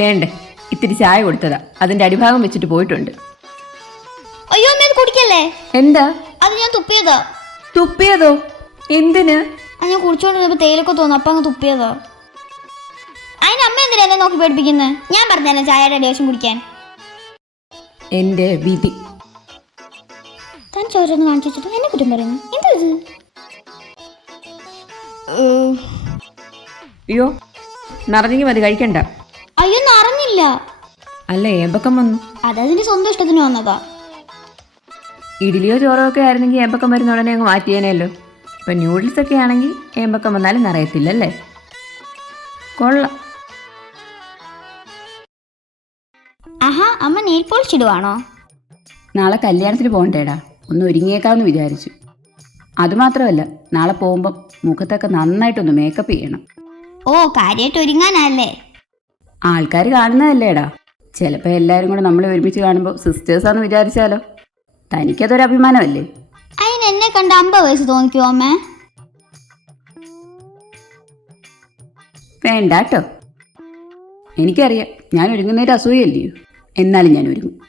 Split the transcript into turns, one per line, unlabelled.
വേണ്ടേ? ഇത്തിരി ചായ കൊടുത്തതാ. അതിന്റെ അടിഭാഗം വെച്ചിട്ട് പോയിട്ടുണ്ട്.
അയ്യോ അമ്മ അത് കുടിക്കല്ലേ?
എന്താ?
അത് ഞാൻ തുപ്പിയതാ.
തുപ്പിയതോ? എന്തിന്?
അത് ഞാൻ കുടിച്ചോണ്ടിരുന്നപ്പോ തേയിലൊക്കെ തോന്നുന്നു അപ്പൊ അങ്ങ് തുപ്പിയതോ. അതിന് അമ്മ എന്തിനാ എന്നെ നോക്കി പേടിപ്പിക്കുന്നത് ഞാൻ പറഞ്ഞല്ലേ ചായയുടെ അടിവശം കുടിക്കാൻ?
എന്റെ വിധി.
താൻ ചോരന്ന് കാണിച്ചു വെച്ചിട്ട് എന്നെ കുറ്റം പറയുന്നു. എന്താ ഇത്?
അയ്യോ നിറഞ്ഞെങ്കിൽ മതി കഴിക്കണ്ട.
അയ്യോ അറിഞ്ഞില്ല.
അല്ല ഏമ്പക്കം വന്നു.
അതതിന്റെ സ്വന്തം ഇഷ്ടത്തിന് വന്നതാ.
ഇഡ്ഡലിയോ ചോറോ ഒക്കെ ആയിരുന്നെങ്കിൽ ഏമ്പക്കം വരുന്ന ഉടനെ അങ്ങ് മാറ്റിയേനല്ലോ ഇപ്പം ന്യൂഡിൽസ് ഒക്കെ ആണെങ്കിൽ ഏമ്പക്കം വന്നാലും നിറയത്തില്ലല്ലേ? കൊള്ളാം.
ആഹാ അമ്മ നെയിൽ പോളിഷ് ഇടുവാണോ?
നാളെ കല്യാണത്തിന് പോകണ്ടേടാ. ഒന്ന് ഒരുങ്ങിയേക്കാമെന്ന് വിചാരിച്ചു. അതുമാത്രമല്ല നാളെ പോകുമ്പം മുഖത്തൊക്കെ നന്നായിട്ടൊന്ന് മേക്കപ്പ് ചെയ്യണം.
ഓ കാര്യമായിട്ട് ഒരുങ്ങാനല്ലേ?
ആൾക്കാർ കാണുന്നതല്ലേടാ? ചിലപ്പോൾ എല്ലാവരും കൂടെ നമ്മളെ ഒരുമിച്ച് കാണുമ്പോൾ സിസ്റ്റേഴ്സാന്ന് വിചാരിച്ചാലോ. തനിക്കതൊരു അഭിമാനമല്ലേ?
അതിന് എന്നെ കണ്ട അമ്പത് വയസ്സ് തോന്നിക്കോ അമ്മേ?
വേണ്ട കേട്ടോ എനിക്കറിയാം. ഞാൻ ഒരുങ്ങുന്നതിന്റെ അസൂയല്ലയോ എന്നാലും ഞാൻ ഒരുങ്ങും.